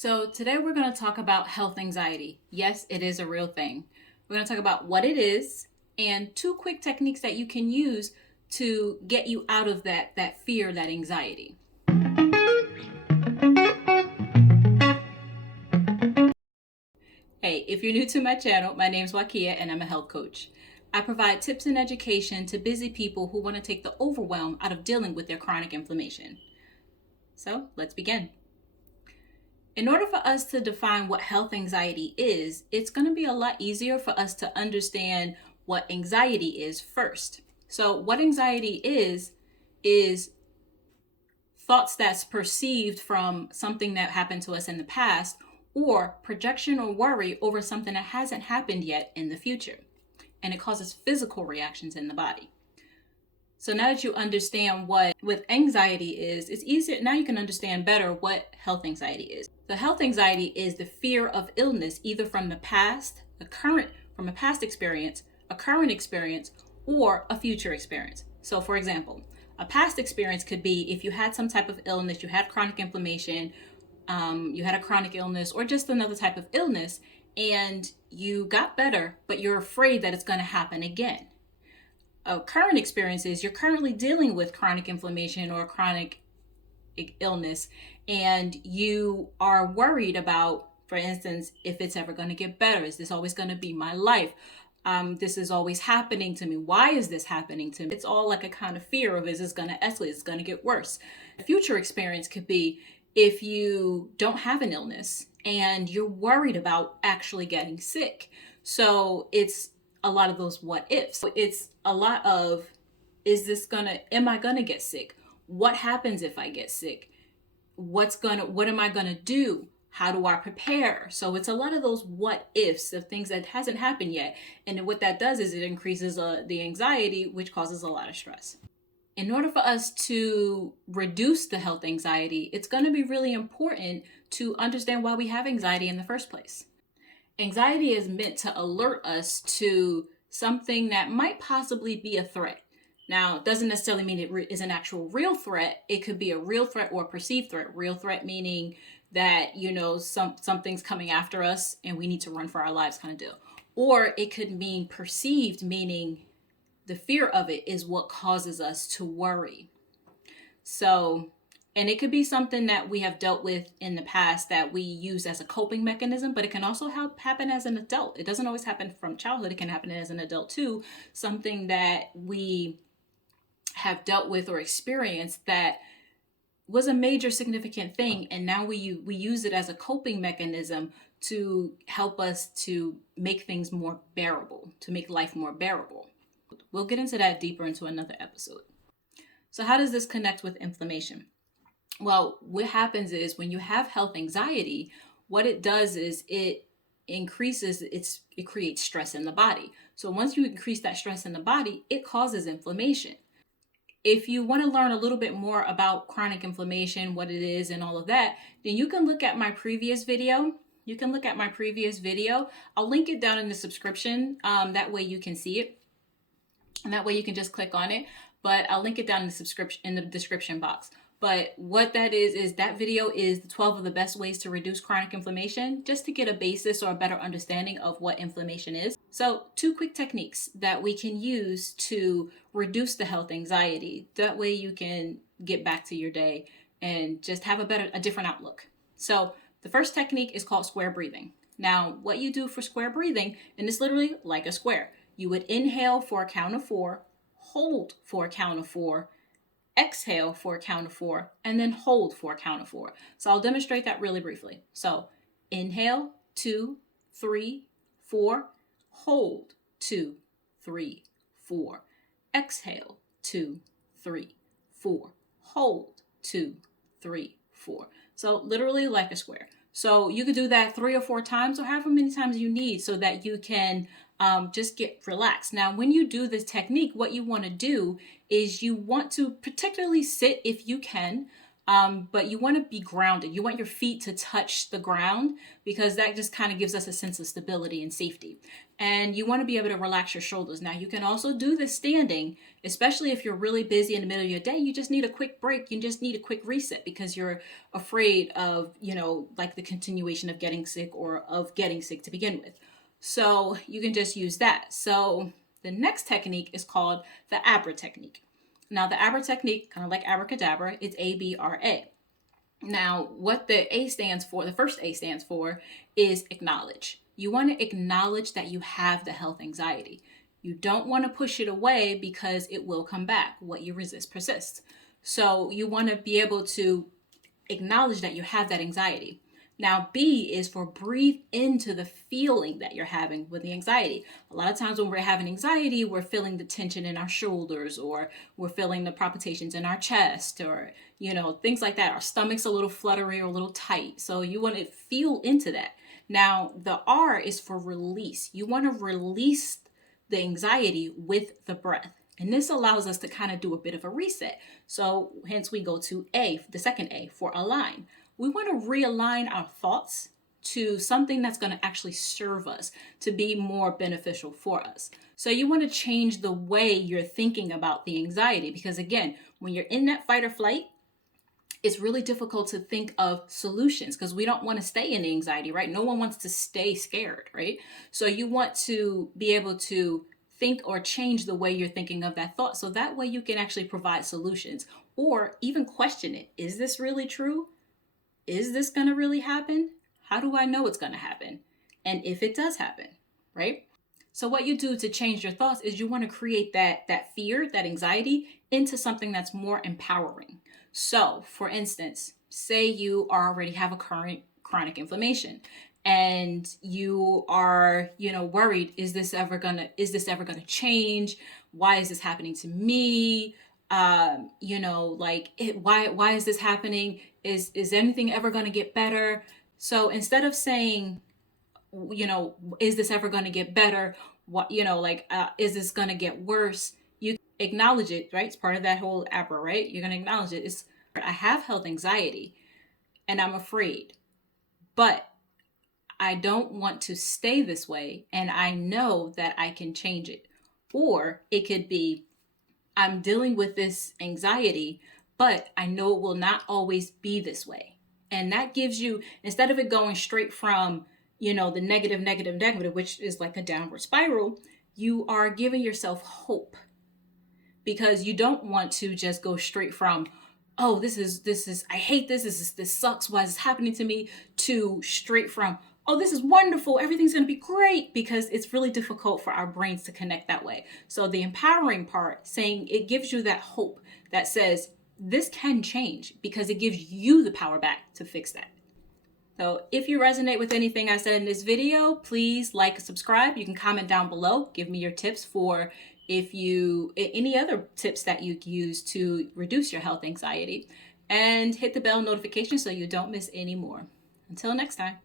So today we're going to talk about health anxiety. Yes, it is a real thing. We're going to talk about what it is and two quick techniques that you can use to get you out of that fear, that anxiety. Hey, if you're new to my channel, my name is Wakia and I'm a health coach. I provide tips and education to busy people who want to take the overwhelm out of dealing with their chronic inflammation. So let's begin. In order for us to define what health anxiety is, it's going to be a lot easier for us to understand what anxiety is first. So what anxiety is thoughts that's perceived from something that happened to us in the past, or projection or worry over something that hasn't happened yet in the future. And it causes physical reactions in the body. So now that you understand what anxiety is, it's easier. Now you can understand better what health anxiety is. The health anxiety is the fear of illness, either from the past, from a past experience, a current experience, or a future experience. So for example, a past experience could be if you had some type of illness, you had chronic inflammation, you had a chronic illness, or just another type of illness, and you got better, but you're afraid that it's going to happen again. Current experiences, you're currently dealing with chronic inflammation or chronic illness, and you are worried about, for instance, if it's ever going to get better. Is this always going to be my life? This is always happening to me. Why is this happening to me? It's all like a kind of fear of, is this going to escalate? Is this going to get worse? A future experience could be if you don't have an illness and you're worried about actually getting sick. So it's a lot of those what ifs. It's a lot of, am I gonna get sick? What happens if I get sick? What am I gonna do? How do I prepare? So it's a lot of those what ifs of things that hasn't happened yet. And what that does is it increases the anxiety, which causes a lot of stress. In order for us to reduce the health anxiety, it's gonna be really important to understand why we have anxiety in the first place. Anxiety is meant to alert us to something that might possibly be a threat. Now, it doesn't necessarily mean it is an actual real threat. It could be a real threat or a perceived threat. Real threat meaning that, something's coming after us and we need to run for our lives kind of deal. Or it could mean perceived, meaning the fear of it is what causes us to worry. And it could be something that we have dealt with in the past that we use as a coping mechanism, but it can also happen as an adult. It doesn't always happen from childhood. It can happen as an adult too. Something that we have dealt with or experienced that was a major significant thing. And now we use it as a coping mechanism to help us to make things more bearable, to make life more bearable. We'll get into that deeper into another episode. So how does this connect with inflammation? Well, what happens is when you have health anxiety, what it does is it creates stress in the body. So once you increase that stress in the body, it causes inflammation. If you want to learn a little bit more about chronic inflammation, what it is and all of that, then you can look at my previous video. I'll link it down in the subscription. That way you can see it. And that way you can just click on it. But I'll link it down in the description box. But what that is that video is the 12 of the best ways to reduce chronic inflammation, just to get a basis or a better understanding of what inflammation is. So 2 quick techniques that we can use to reduce the health anxiety. That way you can get back to your day and just have a different outlook. So the first technique is called square breathing. Now, what you do for square breathing, and it's literally like a square. You would inhale for a count of 4, hold for a count of 4, exhale for a count of 4, and then hold for a count of 4. So I'll demonstrate that really briefly. So inhale, 2, 3, 4, hold, 2, 3, 4, exhale, 2, 3, 4, hold, 2, 3, 4. So literally like a square. So you could do that 3 or 4 times or however many times you need so that you can just get relaxed. Now, when you do this technique, what you want to do is you want to particularly sit if you can But you want to be grounded. You want your feet to touch the ground because that just kind of gives us a sense of stability and safety. And you want to be able to relax your shoulders. Now, you can also do this standing, especially if you're really busy in the middle of your day. You just need a quick break. You just need a quick reset because you're afraid of, like the continuation of getting sick or of getting sick to begin with. So you can just use that. So the next technique is called the Abra technique. Now, the Abra technique, kind of like abracadabra, it's ABRA. Now, what the A stands for, the first A stands for, is acknowledge. You want to acknowledge that you have the health anxiety. You don't want to push it away because it will come back. What you resist persists. So you want to be able to acknowledge that you have that anxiety. Now, B is for breathe into the feeling that you're having with the anxiety. A lot of times when we're having anxiety, we're feeling the tension in our shoulders, or we're feeling the palpitations in our chest, or, things like that. Our stomach's a little fluttery or a little tight. So you want to feel into that. Now, the R is for release. You want to release the anxiety with the breath. And this allows us to kind of do a bit of a reset. So hence we go to A, the second A, for align. We want to realign our thoughts to something that's going to actually serve us, to be more beneficial for us. So you want to change the way you're thinking about the anxiety, because again, when you're in that fight or flight, it's really difficult to think of solutions because we don't want to stay in anxiety, right? No one wants to stay scared, right? So you want to be able to think or change the way you're thinking of that thought. So that way you can actually provide solutions or even question it. Is this really true? Is this going to really happen? How do I know it's going to happen? And if it does happen, right? So what you do to change your thoughts is you want to create that fear, that anxiety into something that's more empowering. So for instance, say you already have a current chronic inflammation and you are, worried, is this ever gonna change? Why is this happening to me? Why is this happening? Is anything ever going to get better? So instead of saying, is this ever going to get better? What, is this going to get worse? You acknowledge it, right? It's part of that whole Abra, right? You're going to acknowledge it. I have health anxiety and I'm afraid, but I don't want to stay this way. And I know that I can change it. Or it could be, I'm dealing with this anxiety, but I know it will not always be this way. And that gives you, instead of it going straight from, the negative, which is like a downward spiral, you are giving yourself hope because you don't want to just go straight from, oh, this is, I hate this sucks, why is this happening to me, to straight from, oh, this is wonderful, everything's going to be great, because it's really difficult for our brains to connect that way. So the empowering part, saying it gives you that hope that says this can change because it gives you the power back to fix that. So if you resonate with anything I said in this video, please like and subscribe. You can comment down below. Give me your tips for any other tips that you use to reduce your health anxiety, and hit the bell notification so you don't miss any more. Until next time.